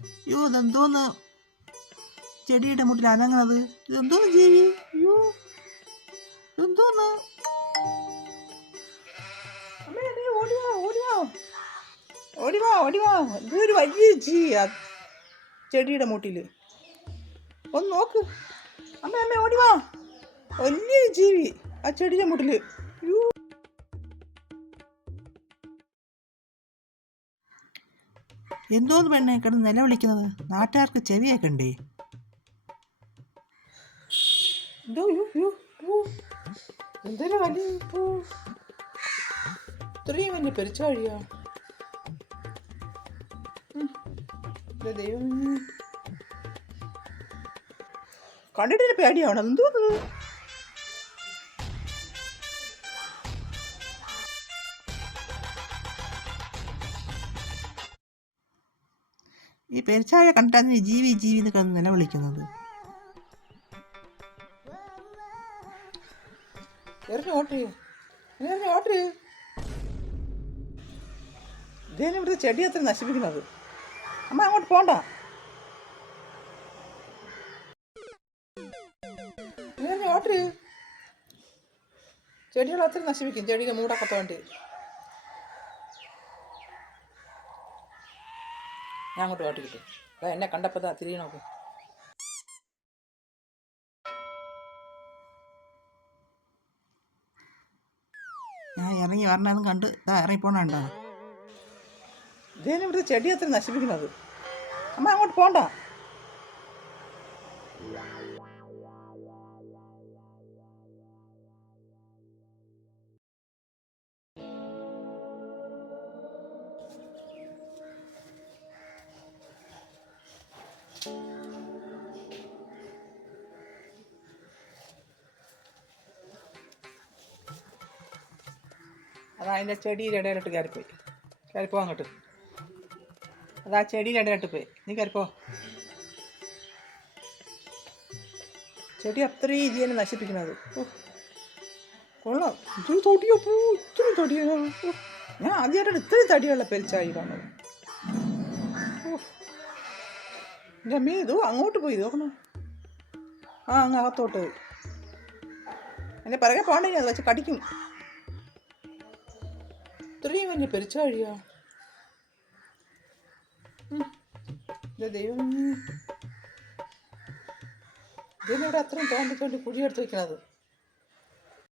അയ്യോ ഇതെന്തോന്ന്? ചെടിയുടെ മുട്ടിൽ അനങ്ങണത്. ഇതെന്തോന്ന് ജീവി? അയ്യോ ഇതെന്തോന്ന്? ഓടിവാ ഓടിവാ ഇതൊരു വലിയ ജീ ചെടിയുടെ മുട്ടിൽ ഒന്ന് നോക്ക്. അമ്മ അമ്മ ഓടിവാ വലിയ ജീവി ആ ചെടിയുടെ മുട്ടിൽ എന്തോന്ന് പെണ്ണെ കിടന്ന് നിലവിളിക്കുന്നത് നാട്ടുകാർക്ക് ചെവിയൊക്കെ കേൾക്കണ്ടേ എന്തൊരു വലിയ പേടിയാവണം. എന്തോന്ന്? ഈ പെരിച്ചാഴ കണ്ടാൽ ജീവി ജീവി നിലവിളിക്കുന്നത്. ഓട്ട് ഇതേനെ ഇവിടുത്തെ ചെടി അത്ര നശിപ്പിക്കുന്നത്. അമ്മ അങ്ങോട്ട് പോണ്ട. ചെടികൾ അത്ര നശിപ്പിക്കും. ചെടിയുടെ മൂടൊക്കെ തോണ്ടി. ഞാൻ അങ്ങോട്ട് ഓട്ടി കിട്ടും എന്നെ കണ്ടപ്പോൾ ദാ തിരികെ നോക്കും. ഞാൻ ഇറങ്ങി വരണതും കണ്ട് ഇതാ ഇറങ്ങി പോണണ്ടോ ഇതേനെ ഇവിടുത്തെ ചെടി അത്ര നശിപ്പിക്കുന്നത്? അമ്മ അങ്ങോട്ട് പോണ്ട. അത് അതിന്റെ ചെടിയുടെ ഇടയിലോട്ട് കയറിപ്പോയി. കയറിപ്പോ അങ്ങോട്ട്. അത് ആ ചെടിയുടെ ഇടയിലോട്ട് പോയി. നീ കയറിപ്പോ. ചെടി അത്രയും രീതിയാണ് നശിപ്പിക്കുന്നത്. കൊള്ളാം. ഇത്രയും തൊടിയോ. പോ ഇത്രയും തൊടിയോ. ഞാൻ ആദ്യമായിട്ടാണ് ഇത്രയും തടിയുള്ള പെരിച്ചായി കാണുന്നത്. എന്റെ ഇതോ അങ്ങോട്ട് പോയി. നോക്കണം ആ അങ്ങ് അകത്തോട്ട് പോയി. എന്നെ പിറകെ പോകണ്ടെങ്കിൽ അത് വെച്ച് കടിക്കും. ഇത്രയും വലിയ പെരിച്ചാഴിയോ ദൈവം ഇതിനോട് അത്രയും തോണ്ടി തോണ്ടി കുഴിയെടുത്ത് വെക്കണത്.